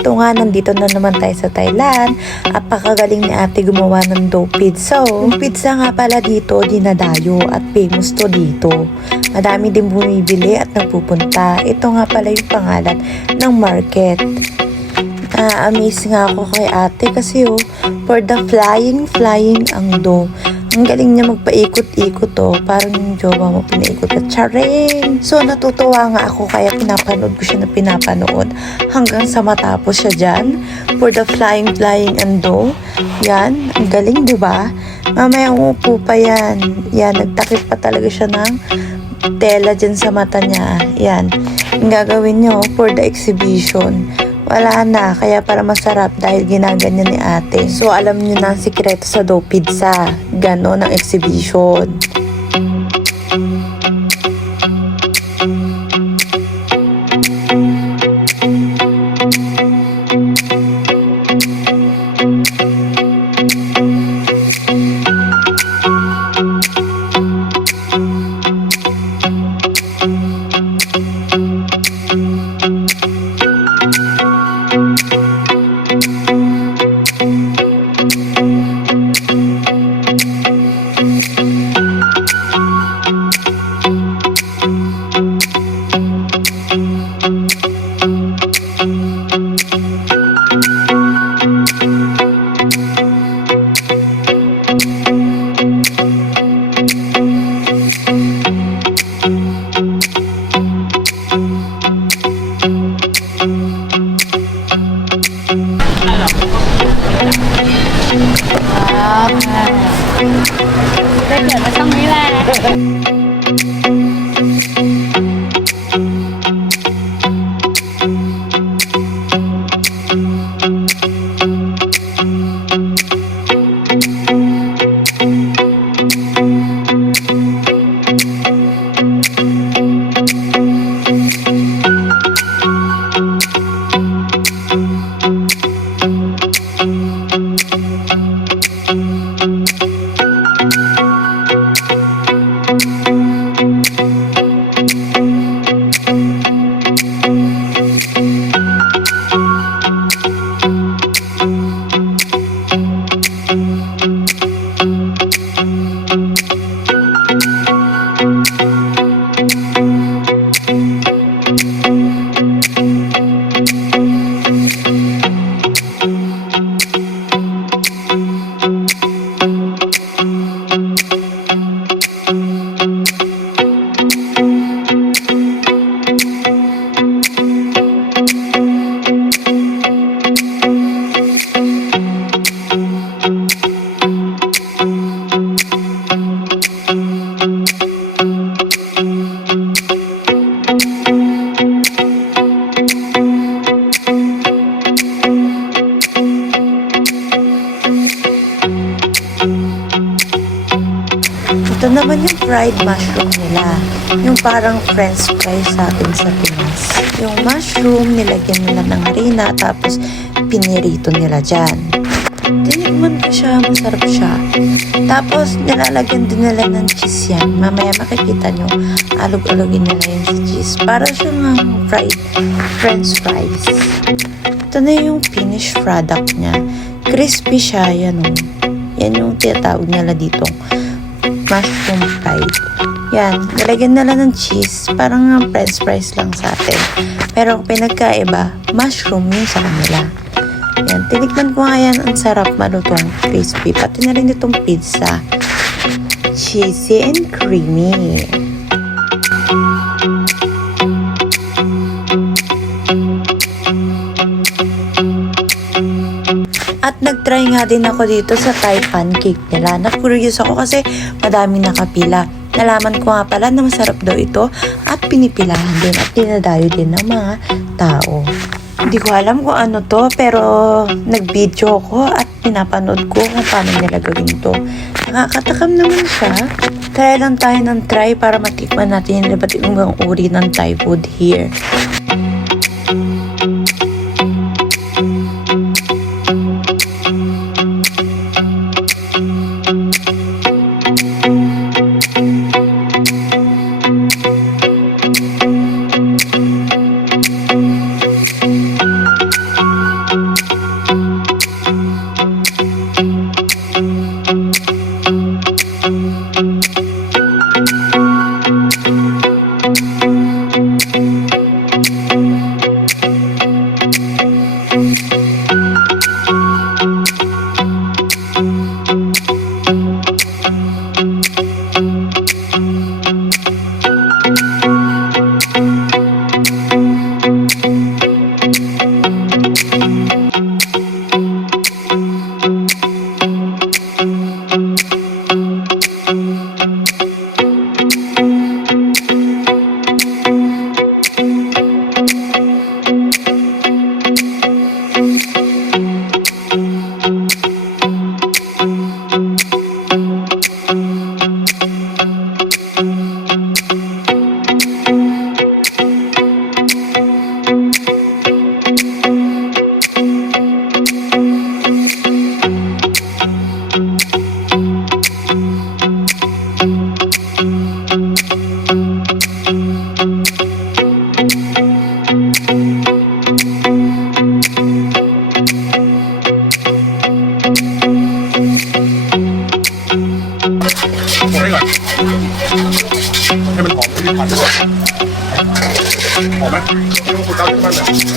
eto nga, nandito na naman tayo sa Thailand. Apakagaling ni ate gumawa ng dough pizza. Yung pizza nga pala dito, dinadayo at famous to dito. Madami din bumibili at nagpupunta. Ito nga pala yung pangalan ng market. Na-amaze nga ako kay ate kasi for the flying ang dough. Ang galing niya magpaikot-ikot parang yung jowa mo pinaikot at charing. So natutuwa nga ako kaya pinapanood ko siya na pinapanood hanggang sa matapos siya dyan. For the flying and dough. Yan, ang galing diba? Mamaya umupo pa yan. Yan, nagtakip pa talaga siya ng tela dyan sa mata niya. Yan, ang gagawin niyo for the exhibition. Wala na, kaya para masarap dahil ginaganyan ni ate. So alam niyo na ang sikreto sa dough pizza. Ganon ang exhibition. Đây kiểu nó xong đấy là ito naman yung fried mushroom nila. Yung parang french fries sa atin sa Pinas. Yung mushroom, nilagyan nila ng harina, tapos pinirito nila dyan. Tinikman ko siya, masarap siya. Tapos, nilalagyan din nila ng cheese yan. Mamaya makikita nyo, alog-alogin nila yung cheese. Para siyang fried french fries. Ito na yung finished product niya. Crispy siya, yan Yan yung tinatawag nila dito. Mushroom fried. Yan, nilagyan nila ng cheese. Parang french fries lang sa atin. Pero ang pinagkaiba, mushroom yung sa kanila. Yan, tinikman ko nga yan. Ang sarap, malutong, crispy. Pati na rin itong pizza. Cheesy and creamy. At nag-try nga din ako dito sa Thai pancake nila. Na-curious ako kasi madaming nakapila. Nalaman ko nga pala na masarap daw ito at pinipilahan din at dinadayo din ng mga tao. Hindi ko alam kung ano to pero nag-video ko at pinapanood ko kung paano nila gawin to. Nakakatakam naman siya. Try lang tayo ng try para matikman natin yung iba't ibang uri ng Thai food here. 用户到底慢的。